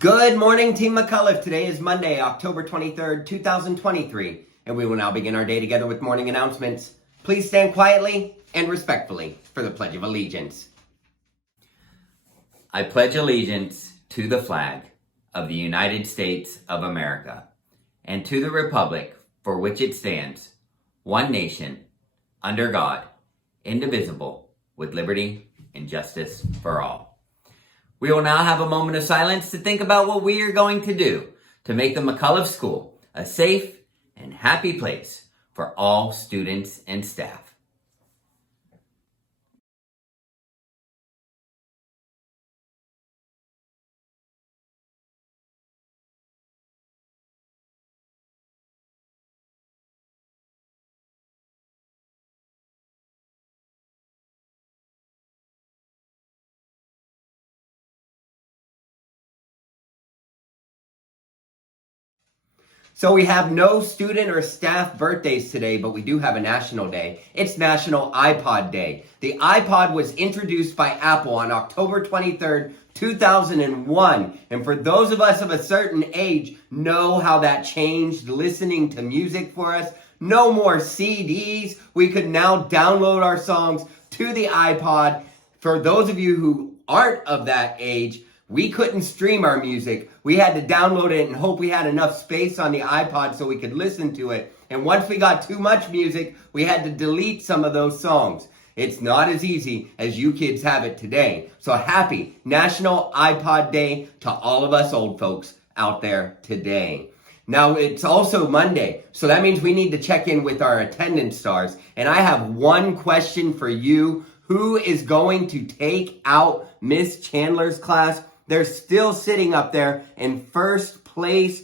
Good morning, Team McAuliffe. Today is Monday, October 23rd, 2023, and we will now begin our day together with morning announcements. Please stand quietly and respectfully for the Pledge of Allegiance. I pledge allegiance to the flag of the United States of America and to the republic for which it stands, one nation, under God, indivisible, with liberty and justice for all. We will now have a moment of silence to think about what we are going to do to make the McAuliffe School a safe and happy place for all students and staff. So we have no student or staff birthdays today, but we do have a national day. It's National iPod Day. The iPod was introduced by Apple on October 23rd, 2001. And for those of us of a certain age, know how that changed listening to music for us. No more CDs. We could now download our songs to the iPod. For those of you who aren't of that age, we couldn't stream our music. We had to download it and hope we had enough space on the iPod so we could listen to it. And once we got too much music, we had to delete some of those songs. It's not as easy as you kids have it today. So happy National iPod Day to all of us old folks out there today. Now, it's also Monday, so that means we need to check in with our attendance stars. And I have one question for you. Who is going to take out Miss Chandler's class? They're still sitting up there in first place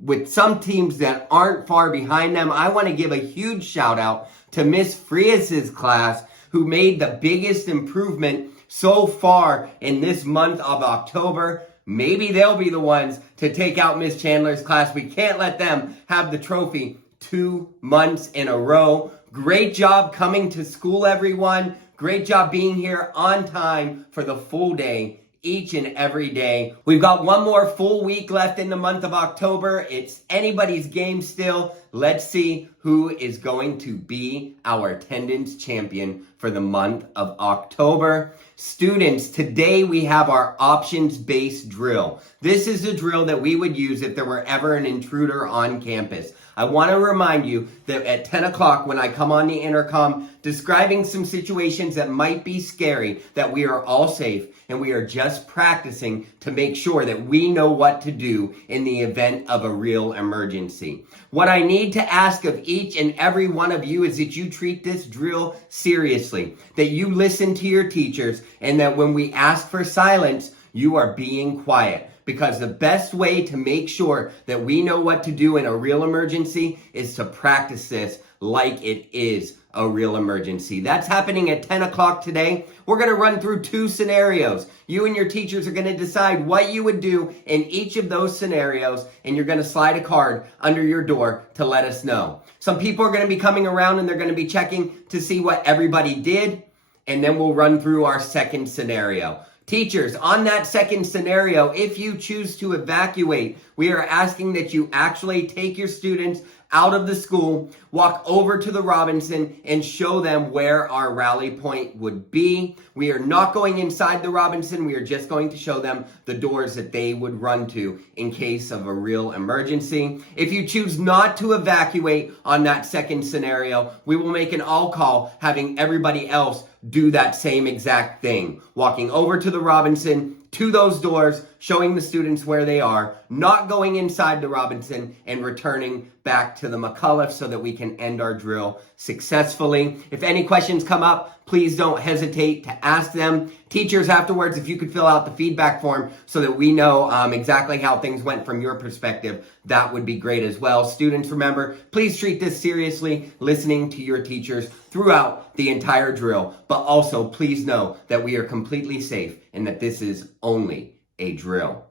with some teams that aren't far behind them. I want to give a huge shout out to Miss Frias's class, who made the biggest improvement so far in this month of October. Maybe they'll be the ones to take out Miss Chandler's class. We can't let them have the trophy 2 months in a row. Great job coming to school, everyone. Great job being here on time for the full day, each and every day. We've got one more full week left in the month of October. It's anybody's game still. Let's see who is going to be our attendance champion for the month of October. Students, today we have our options-based drill. This is a drill that we would use if there were ever an intruder on campus. I want to remind you that at 10 o'clock when I come on the intercom describing some situations that might be scary, that we are all safe and we are just practicing to make sure that we know what to do in the event of a real emergency. What I need to ask of each and every one of you is that you treat this drill seriously, that you listen to your teachers, and that when we ask for silence, you are being quiet. Because the best way to make sure that we know what to do in a real emergency is to practice this like it is a real emergency. That's happening at 10 o'clock today. We're going to run through 2 scenarios. You and your teachers are going to decide what you would do in each of those scenarios, and you're going to slide a card under your door to let us know. Some people are going to be coming around and they're going to be checking to see what everybody did, and then we'll run through our second scenario. Teachers, on that second scenario, if you choose to evacuate, we are asking that you actually take your students out of the school, walk over to the Robinson, and show them where our rally point would be. We are not going inside the Robinson. We are just going to show them the doors that they would run to in case of a real emergency. If you choose not to evacuate on that second scenario, we will make an all call having everybody else do that same exact thing. Walking over to the Robinson, to those doors, showing the students where they are, not going inside the Robinson, and returning back to the McAuliffe so that we can end our drill successfully. If any questions come up, please don't hesitate to ask them. Teachers, afterwards, if you could fill out the feedback form so that we know exactly how things went from your perspective, that would be great as well. Students, remember, please treat this seriously, listening to your teachers throughout the entire drill, but also please know that we are completely safe and that this is only a drill.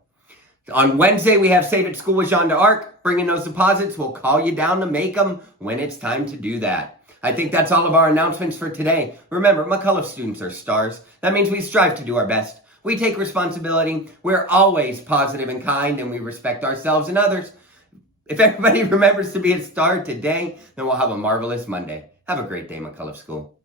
On Wednesday, we have Save at School with Jean d'Arc. Bring in those deposits. We'll call you down to make them when it's time to do that. I think that's all of our announcements for today. Remember, McAuliffe students are stars. That means we strive to do our best. We take responsibility. We're always positive and kind, and we respect ourselves and others. If everybody remembers to be a star today, then we'll have a marvelous Monday. Have a great day, McAuliffe School.